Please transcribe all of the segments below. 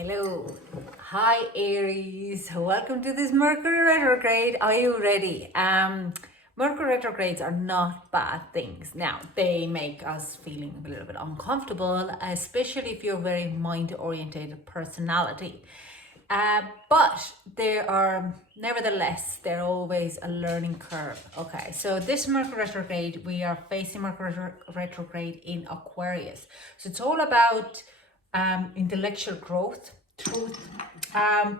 Hello. Hi Aries. Welcome to this Mercury retrograde. Are you ready? Mercury retrogrades are not bad things. Now, they make us feeling a little bit uncomfortable, especially if you're a very mind-oriented personality. But there are, nevertheless, they're always a learning curve. Okay, so this Mercury retrograde, we are facing Mercury retrograde in Aquarius. So it's all about intellectual growth, truth,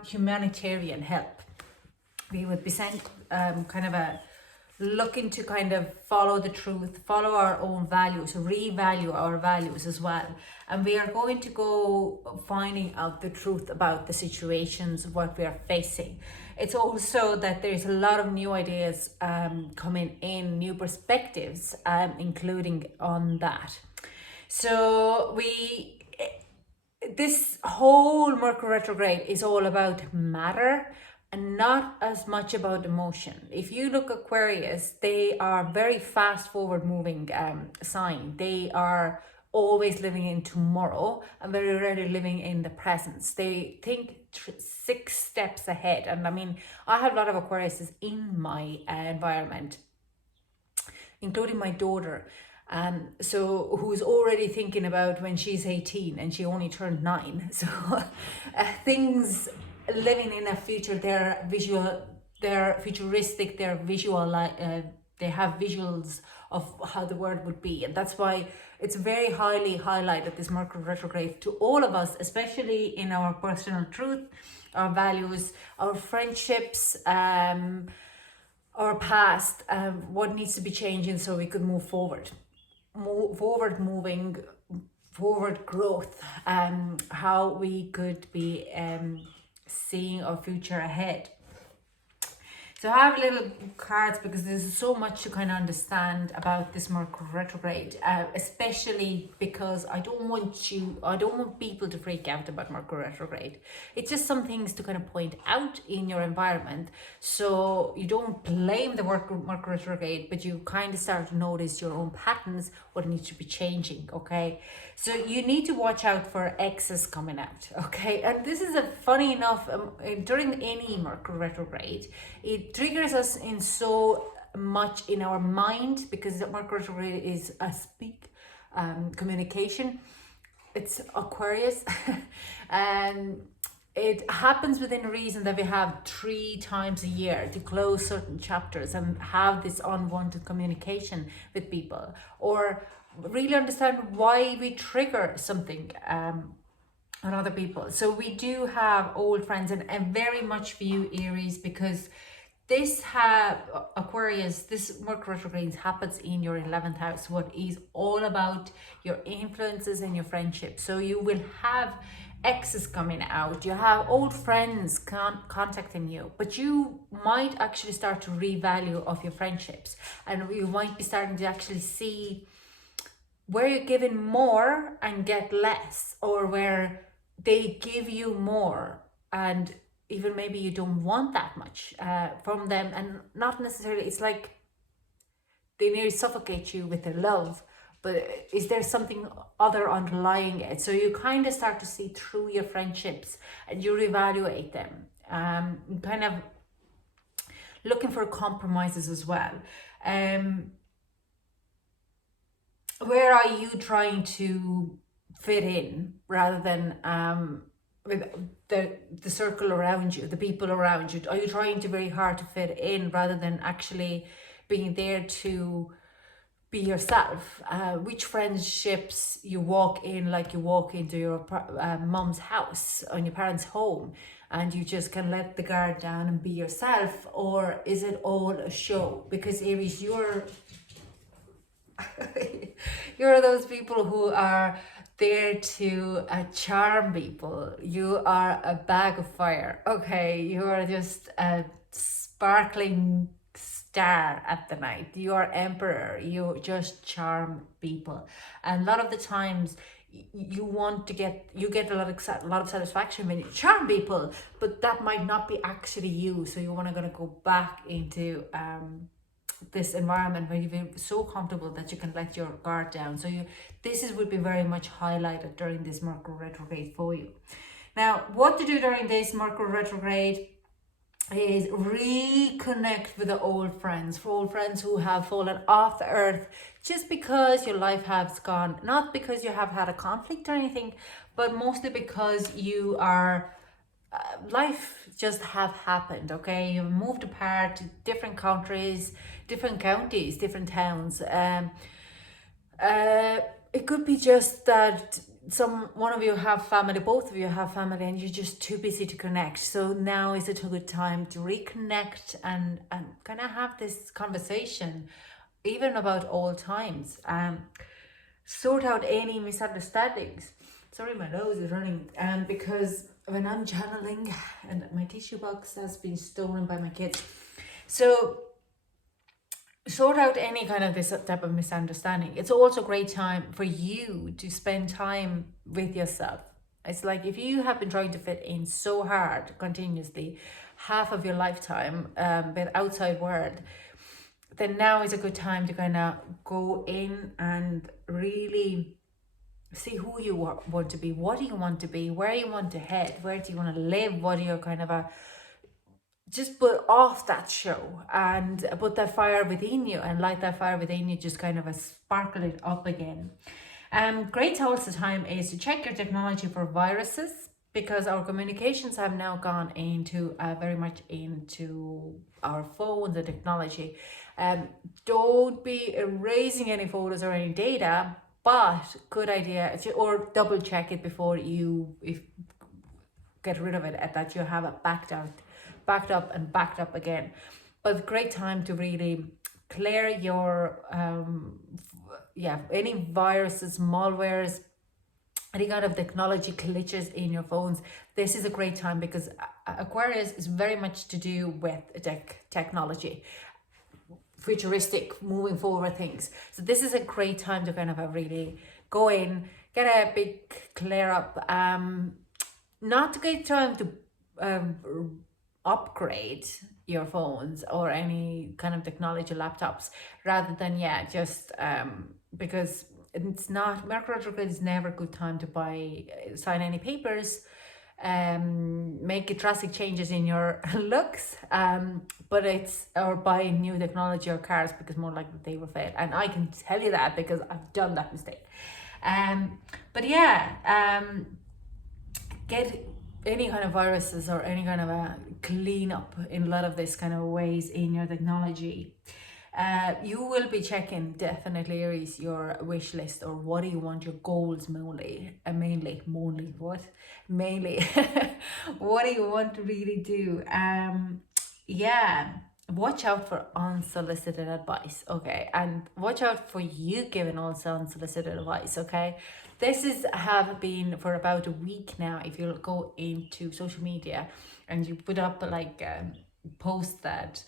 humanitarian help. We would be sent kind of a looking to kind of follow the truth, follow our own values, revalue our values as well. And we are going to go finding out the truth about the situations, what we are facing. It's also that there's a lot of new ideas coming in, new perspectives, including on that. So this whole Mercury retrograde is all about matter and not as much about emotion. If you look at Aquarius, they are very fast forward moving sign. They are always living in tomorrow and very rarely living in the present. They think 6 steps ahead. And I mean, I have a lot of Aquariuses in my environment, including my daughter. So who's already thinking about when she's 18 and she only turned 9. So things living in a future, they're futuristic, they're visual, they have visuals of how the world would be. And that's why it's very highly highlighted, this Mercury retrograde, to all of us, especially in our personal truth, our values, our friendships, our past, what needs to be changing so we could move forward. Forward growth, how we could be seeing our future ahead. So I have little cards because there's so much to kind of understand about this Mercury retrograde, especially because I don't want people to freak out about Mercury retrograde. It's just some things to kind of point out in your environment, so you don't blame the Mercury retrograde, but you kind of start to notice your own patterns, what needs to be changing. Okay, so you need to watch out for X's coming out. Okay, and this is a funny enough, during any Mercury retrograde, it triggers us in so much in our mind, because Mercury retrograde is a communication. It's Aquarius and it happens within reason that we have 3 times a year to close certain chapters and have this unwanted communication with people, or really understand why we trigger something on other people. So we do have old friends, and I very much view Aries, because this Aquarius, this Mercury retrograde happens in your 11th house, what is all about your influences and your friendships. So you will have exes coming out, you have old friends contacting you, but you might actually start to revalue of your friendships, and you might be starting to actually see where you're giving more and get less, or where they give you more and even maybe you don't want that much from them, and not necessarily, it's like they nearly suffocate you with their love, but is there something other underlying it? So you kind of start to see through your friendships and you reevaluate them, kind of looking for compromises as well. Where are you trying to fit in rather than with the circle around you, the people around you? Are you trying to very hard to fit in rather than actually being there to be yourself? Which friendships you walk in, like you walk into your mom's house, on your parents' home, and you just can let the guard down and be yourself? Or is it all a show? Because Aries, you're those people who are there to charm people. You are a bag of fire. Okay, you are just a sparkling star at the night. You are emperor. You just charm people, and a lot of the times you get a lot of satisfaction when you charm people, but that might not be actually you. So you want to go back into this environment where you feel so comfortable that you can let your guard down. So this would be very much highlighted during this Mercury retrograde for you. Now, what to do during this Mercury retrograde is reconnect with the old friends, for old friends who have fallen off the earth just because your life has gone, not because you have had a conflict or anything, but mostly because you are life just have happened. Okay, you've moved apart to different countries, different counties, different towns. It could be just that one of you have family, both of you have family, and you're just too busy to connect. So now is a good time to reconnect and kind of have this conversation, even about old times. Sort out any misunderstandings. Sorry, my nose is running. Because when I'm channeling, and my tissue box has been stolen by my kids, so sort out any kind of this type of misunderstanding. It's also a great time for you to spend time with yourself. It's like if you have been trying to fit in so hard continuously half of your lifetime with outside world, then now is a good time to kind of go in and really see who you want to be, what do you want to be, where you want to head, where do you want to live, what are your kind of just put off that show and put that fire within you and light that fire within you, just kind of sparkle it up again. Great also time is to check your technology for viruses, because our communications have now gone into very much into our phones and technology. Don't be erasing any photos or any data, but good idea, or double check it before you get rid of it, at that you have it backed up and backed up again. But great time to really clear your any viruses, malwares, any kind of technology glitches in your phones. This is a great time because Aquarius is very much to do with technology, futuristic, moving forward things. So this is a great time to kind of really go in, get a big clear up. Not a great time to upgrade your phones or any kind of technology laptops, rather than just because it's not, Mercury retrograde is never a good time to sign any papers, make drastic changes in your looks, or buy new technology or cars, because more likely they will fail. And I can tell you that because I've done that mistake. Get any kind of viruses or any kind of a clean up in a lot of this kind of ways in your technology. You will be checking definitely, Aries, your wish list, or what do you want, your goals mainly what do you want to really do. Watch out for unsolicited advice, okay? And watch out for you giving also unsolicited advice, okay? This have been for about a week now. If you go into social media and you put up like post that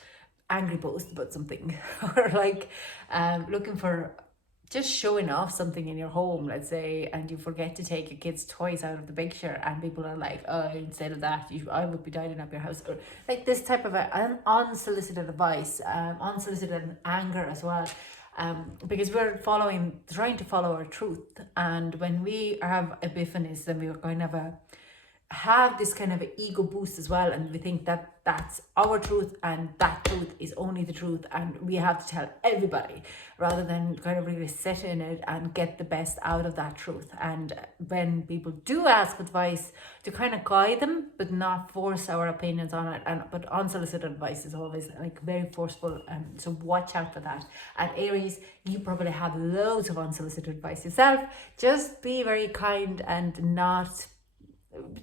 angry post about something, or like looking for just showing off something in your home, let's say, and you forget to take your kids' toys out of the picture, and people are like, oh, instead of that, I would be tidying up your house, or like this type of an unsolicited advice, unsolicited anger as well. Because we're trying to follow our truth, and when we have epiphanies, then we're going to have this kind of ego boost as well, and we think that that's our truth and that truth is only the truth, and we have to tell everybody, rather than kind of really sit in it and get the best out of that truth. And when people do ask advice, to kind of guide them but not force our opinions on it. But unsolicited advice is always like very forceful, so watch out for that. And Aries, you probably have loads of unsolicited advice yourself. Just be very kind and not,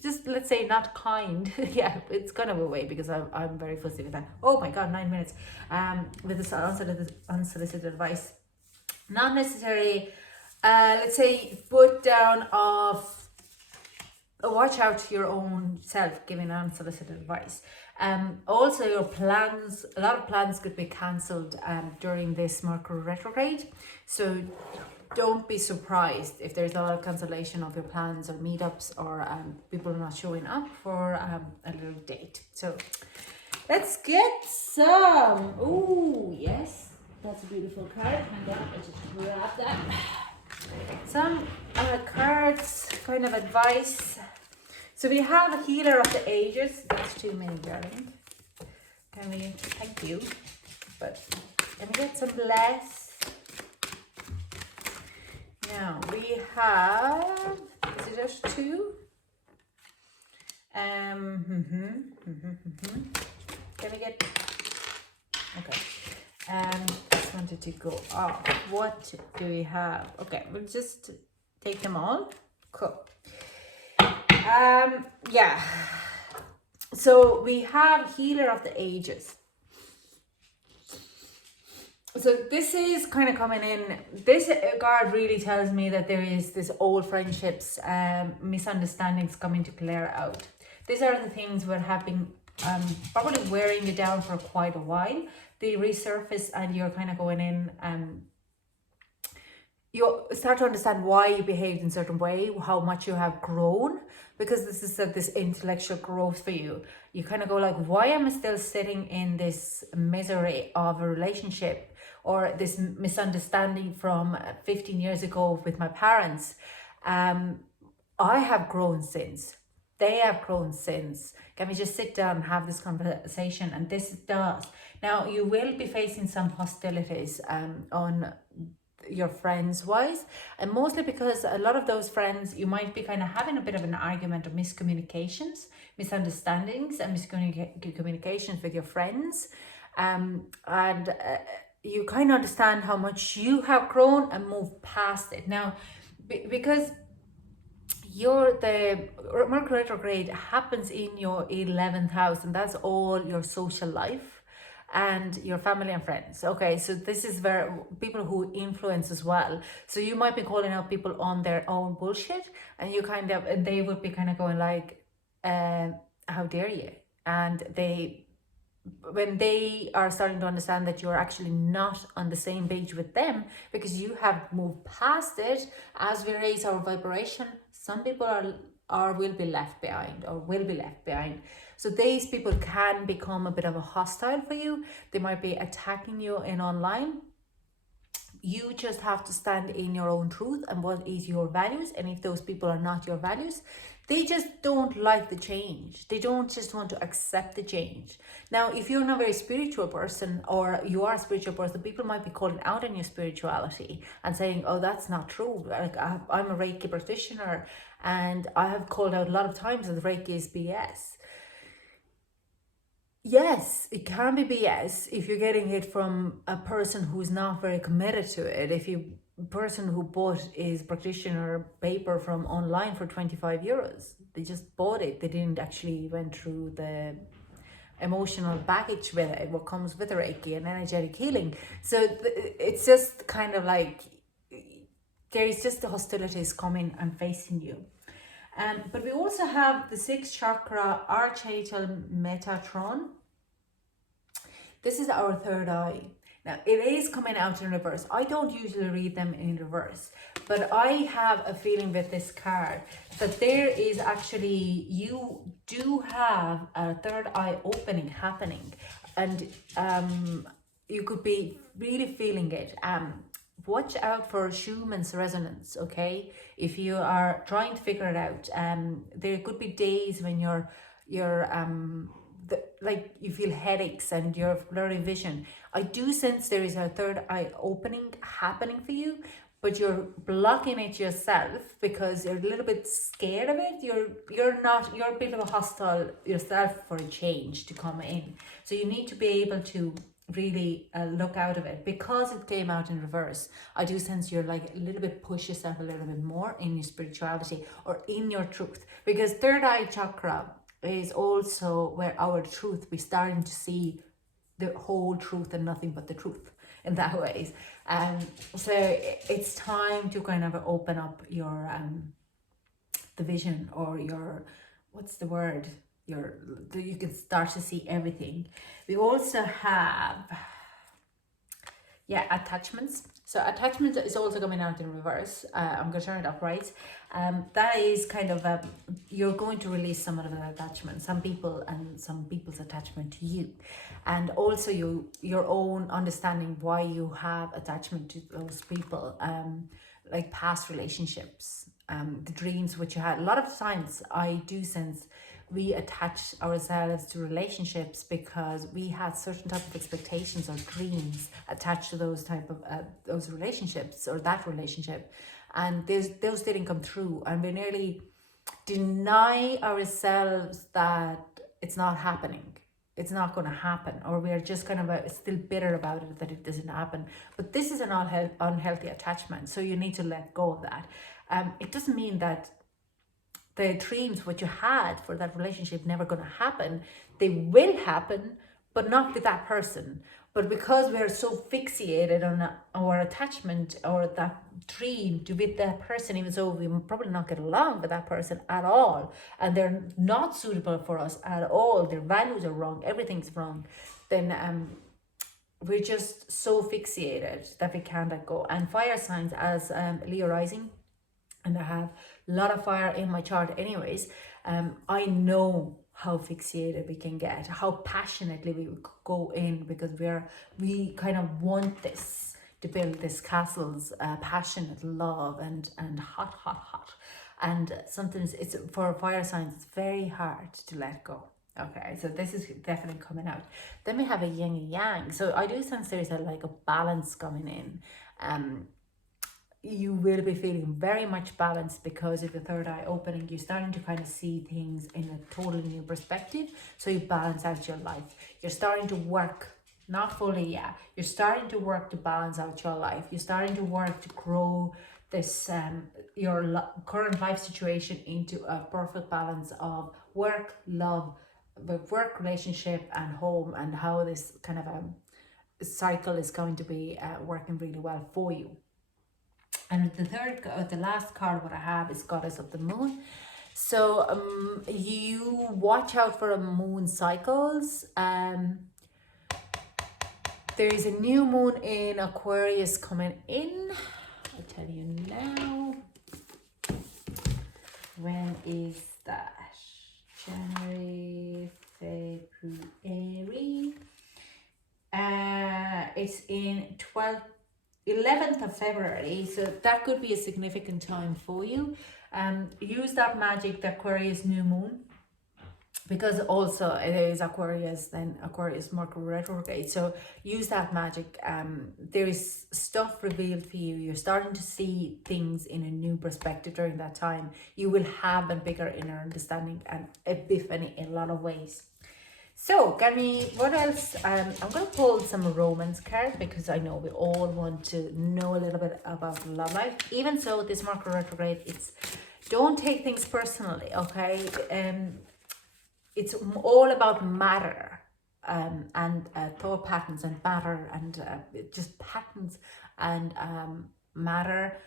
just let's say not kind. Yeah, it's kind of a way, because I'm very fussy with that. Oh my god, 9 minutes. With this unsolicited advice, not necessarily let's say put down of watch out your own self giving unsolicited advice. Also your plans, a lot of plans could be cancelled during this Mercury retrograde, so don't be surprised if there's a lot of cancellation of your plans or meetups, or people are not showing up for a little date. So let's get some. Oh yes, that's a beautiful card. Hang on, I just grab that. Some cards, kind of advice. So we have a healer of the ages. That's too many, darling. Can we, thank you. But can we get some less? Now we have, is it just two? Can we get, okay. Just wanted to go off. What do we have? Okay, we'll just take them all. Cool. Yeah. So we have healer of the ages. So this is kind of coming in. This card really tells me that there is this old friendships, misunderstandings coming to clear out. These are the things that have been probably wearing you down for quite a while. They resurface and you're kind of going in and you start to understand why you behaved in a certain way, how much you have grown, because this is this intellectual growth for you. You kind of go like, why am I still sitting in this misery of a relationship or this misunderstanding from 15 years ago with my parents? I have grown since. They have grown since. Can we just sit down and have this conversation? And this does. Now, you will be facing some hostilities on your friends wise, and mostly because a lot of those friends, you might be kind of having a bit of an argument of miscommunications, misunderstandings and miscommunications with your friends, and you kind of understand how much you have grown and move past it now, because the Mercury retrograde happens in your 11th house, and that's all your social life and your family and friends. Okay, so this is where people who influence as well. So you might be calling out people on their own bullshit, and you kind of, they would be kind of going like, how dare you? And when they are starting to understand that you're actually not on the same page with them because you have moved past it, as we raise our vibration, some people will be left behind. So these people can become a bit of a hostile for you. They might be attacking you in online. You just have to stand in your own truth and what is your values. And if those people are not your values, they just don't like the change. They don't just want to accept the change. Now, if you're not a very spiritual person or you are a spiritual person, people might be calling out on your spirituality and saying, oh, that's not true. Like, I'm a Reiki practitioner and I have called out a lot of times that Reiki is BS. Yes, it can be BS if you're getting it from a person who's not very committed to it. If you person who bought his practitioner paper from online for 25 euros, they just bought it. They didn't actually went through the emotional baggage with it, what comes with Reiki and energetic healing. So it's just kind of like there is just the hostilities coming and facing you. But we also have the 6th chakra, Archangel Metatron. This is our third eye. Now, it is coming out in reverse. I don't usually read them in reverse, but I have a feeling with this card that there is actually, you do have a third eye opening happening, and you could be really feeling it. Watch out for Schumann's resonance, okay? If you are trying to figure it out, there could be days when like you feel headaches and your blurry vision. I do sense there is a third eye opening happening for you, but you're blocking it yourself because you're a little bit scared of it. You're a bit of a hostile yourself for a change to come in. So you need to be able to really look out of it because it came out in reverse. I do sense you're like a little bit, push yourself a little bit more in your spirituality or in your truth, because third eye chakra is also where our truth, we're starting to see the whole truth and nothing but the truth in that way. So it's time to kind of open up your the vision, or your, what's the word, you can start to see everything. We also have attachments. So attachment is also coming out in reverse. I'm going to turn it up right. That is kind of you're going to release some of the attachment, some people and some people's attachment to you, and also your own understanding why you have attachment to those people, like past relationships, the dreams which you had. A lot of times I do sense we attach ourselves to relationships because we had certain type of expectations or dreams attached to those type of those relationships or that relationship, and those didn't come through, and we nearly deny ourselves that it's not happening, it's not going to happen, or we're just kind of still bitter about it that it doesn't happen. But this is an unhealthy attachment, so you need to let go of that. It doesn't mean that the dreams what you had for that relationship never going to happen. They will happen, but not with that person. But because we're so fixated on our attachment or that dream to with that person, even though we probably not get along with that person at all, and they're not suitable for us at all, their values are wrong, everything's wrong, then we're just so fixated that we can't let go. And fire signs, as Leo rising, and I have a lot of fire in my chart anyways, I know how fixated we can get, how passionately we go in, because we kind of want this, to build this castles, passionate love and hot, and sometimes it's for fire signs, it's very hard to let go. Okay, so this is definitely coming out. Then we have a yin and yang, so I do sense there's like a balance coming in. You will be feeling very much balanced because of the third eye opening. You're starting to kind of see things in a totally new perspective. So you balance out your life. You're starting to work, not fully yet. You're starting to work to balance out your life. You're starting to work to grow this your current life situation into a perfect balance of work, love, the work, relationship, and home, and how this kind of cycle is going to be working really well for you. And the last card what I have is Goddess of the Moon. So you watch out for moon cycles. There is a new moon in Aquarius coming in. I'll tell you now. When is that? January, February. It's in 11th of February, so that could be a significant time for you. Use that magic, the Aquarius new moon, because also it is Aquarius, then Aquarius Mercury retrograde, so use that magic. There is stuff revealed for you. You're starting to see things in a new perspective during that time. You will have a bigger inner understanding and epiphany in a lot of ways. So, what else? I'm going to pull some romance cards because I know we all want to know a little bit about love life. Even so, this Mercury retrograde, don't take things personally, okay? It's all about matter and thought patterns and matter and just patterns and matter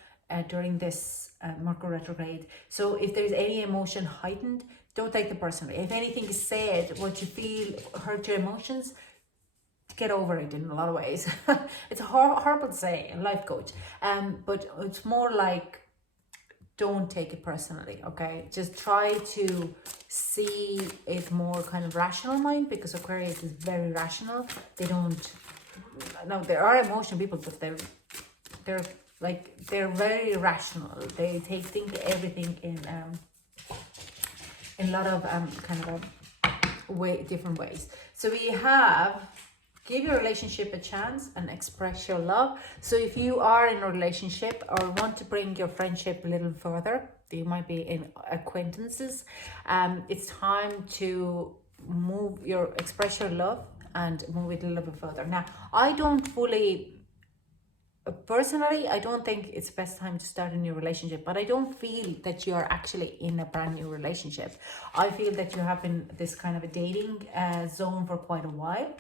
during this Mercury retrograde. So if there's any emotion heightened, don't take it personally. If anything is said, what you feel hurt your emotions, get over it in a lot of ways. It's horrible to say, a life coach. But it's more like, don't take it personally, okay? Just try to see it more kind of rational mind, because Aquarius is very rational. They don't, no, there are emotional people, but they're very rational. They think everything in a lot of different ways. So we have, give your relationship a chance and express your love. So if you are in a relationship or want to bring your friendship a little further, you might be in acquaintances, it's time to express your love and move it a little bit further. Now, personally, I don't think it's the best time to start a new relationship, but I don't feel that you're actually in a brand new relationship. I feel that you have been this kind of a dating zone for quite a while,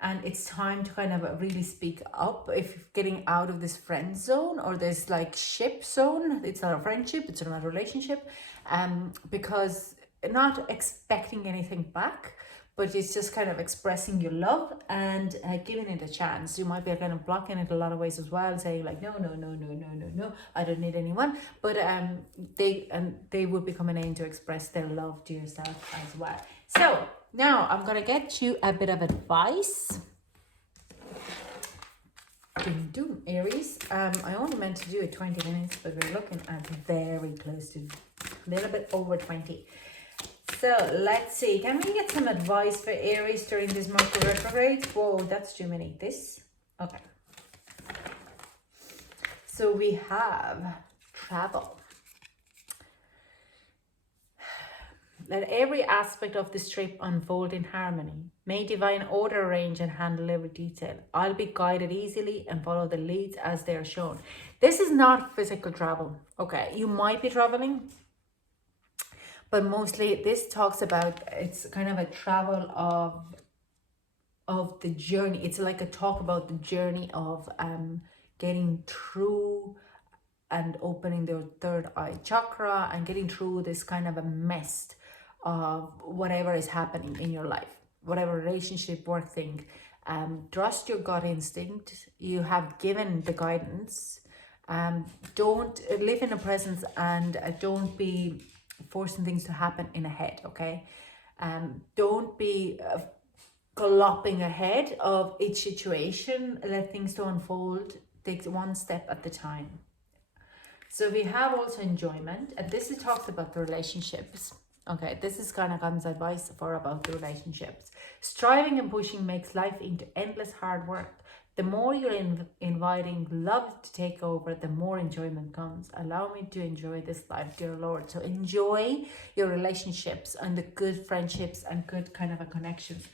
and it's time to kind of really speak up. If you're getting out of this friend zone or this like ship zone, it's not a friendship, it's not a relationship, because not expecting anything back, but it's just kind of expressing your love and giving it a chance. You might be kind of blocking it a lot of ways as well, saying like, no, I don't need anyone. But they would be coming in to express their love to yourself as well. So now I'm going to get you a bit of advice. Doom, Aries. I only meant to do it 20 minutes, but we're looking at very close to a little bit over 20. So let's see, can we get some advice for Aries during this Mercury retrograde? Whoa, that's too many. This? Okay. So we have travel. Let every aspect of this trip unfold in harmony. May divine order arrange and handle every detail. I'll be guided easily and follow the leads as they are shown. This is not physical travel. Okay, you might be traveling, but mostly this talks about, it's kind of a travel of the journey. It's like a talk about the journey of getting through and opening the third eye chakra and getting through this kind of a mess of whatever is happening in your life, whatever relationship, work thing. Trust your gut instinct. You have given the guidance. Don't live in the presence, and don't be forcing things to happen in a head, okay? Don't be galloping ahead of each situation. Let things to unfold. Take one step at a time. So we have also enjoyment, and this is talks about the relationships. Okay, this is kind of comes advice for about the relationships. Striving and pushing makes life into endless hard work. The more you're inviting love to take over, the more enjoyment comes. Allow me to enjoy this life, dear Lord. So enjoy your relationships and the good friendships and good kind of a connections.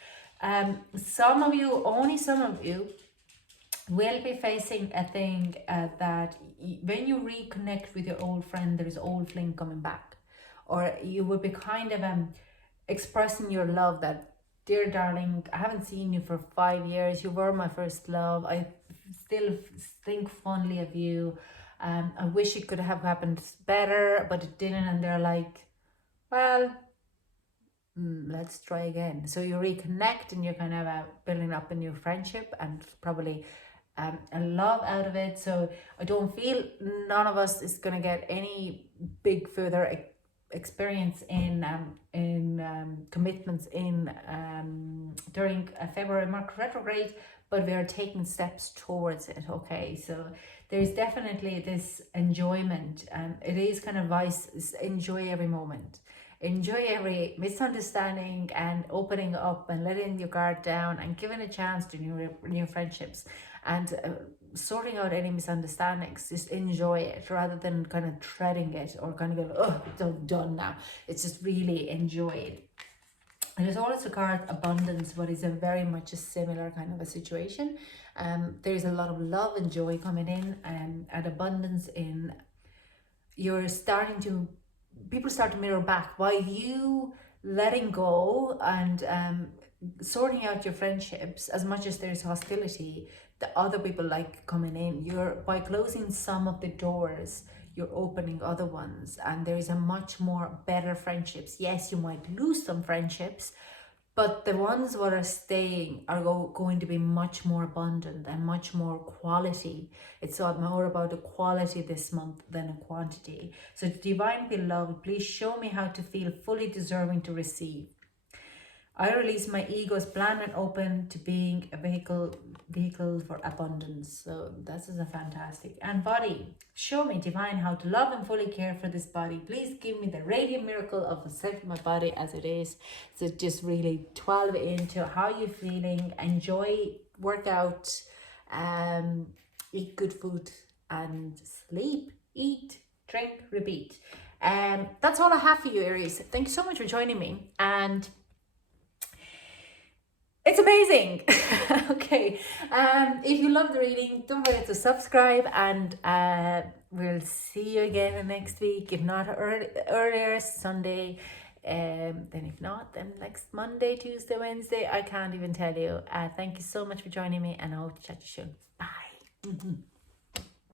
Some of you, only some of you, will be facing a thing that when you reconnect with your old friend, there's old fling coming back. Or you will be kind of expressing your love that, dear darling, I haven't seen you for 5 years. You were my first love. I still think fondly of you. I wish it could have happened better, but it didn't. And they're like, well, let's try again. So you reconnect and you're kind of building up a new friendship and probably a love out of it. So I don't feel none of us is going to get any big further experience in commitments in during February Mercury retrograde, but we are taking steps towards it. Okay, so there's definitely this enjoyment, and it is kind of advice: enjoy every moment, enjoy every misunderstanding, and opening up and letting your guard down and giving a chance to new friendships, and sorting out any misunderstandings. Just enjoy it rather than kind of treading it or kind of go, oh, it's all done now. It's just really enjoy it. And there's also card abundance, but it's a very much a similar kind of a situation. There's a lot of love and joy coming in, and abundance in, you're starting to, people start to mirror back while you letting go and sorting out your friendships. As much as there's hostility, the other people like coming in, you're, by closing some of the doors, you're opening other ones, and there is a much more better friendships. Yes, you might lose some friendships, but the ones that are staying are going to be much more abundant and much more quality. It's more about the quality this month than a quantity. So divine beloved, please show me how to feel fully deserving to receive. I release my ego's bland and open to being a vehicle for abundance. So this is a fantastic. And body, show me divine how to love and fully care for this body. Please give me the radiant miracle of accepting my body as it is. So just really 12 into how you're feeling. Enjoy, work out, eat good food, and sleep, eat, drink, repeat. That's all I have for you, Aries. Thank you so much for joining me, and it's amazing. Okay, if you love the reading, don't forget to subscribe, and we'll see you again next week. If not earlier Sunday, then if not, then next Monday, Tuesday, Wednesday. I can't even tell you. Thank you so much for joining me, and I hope to chat to you soon. Bye.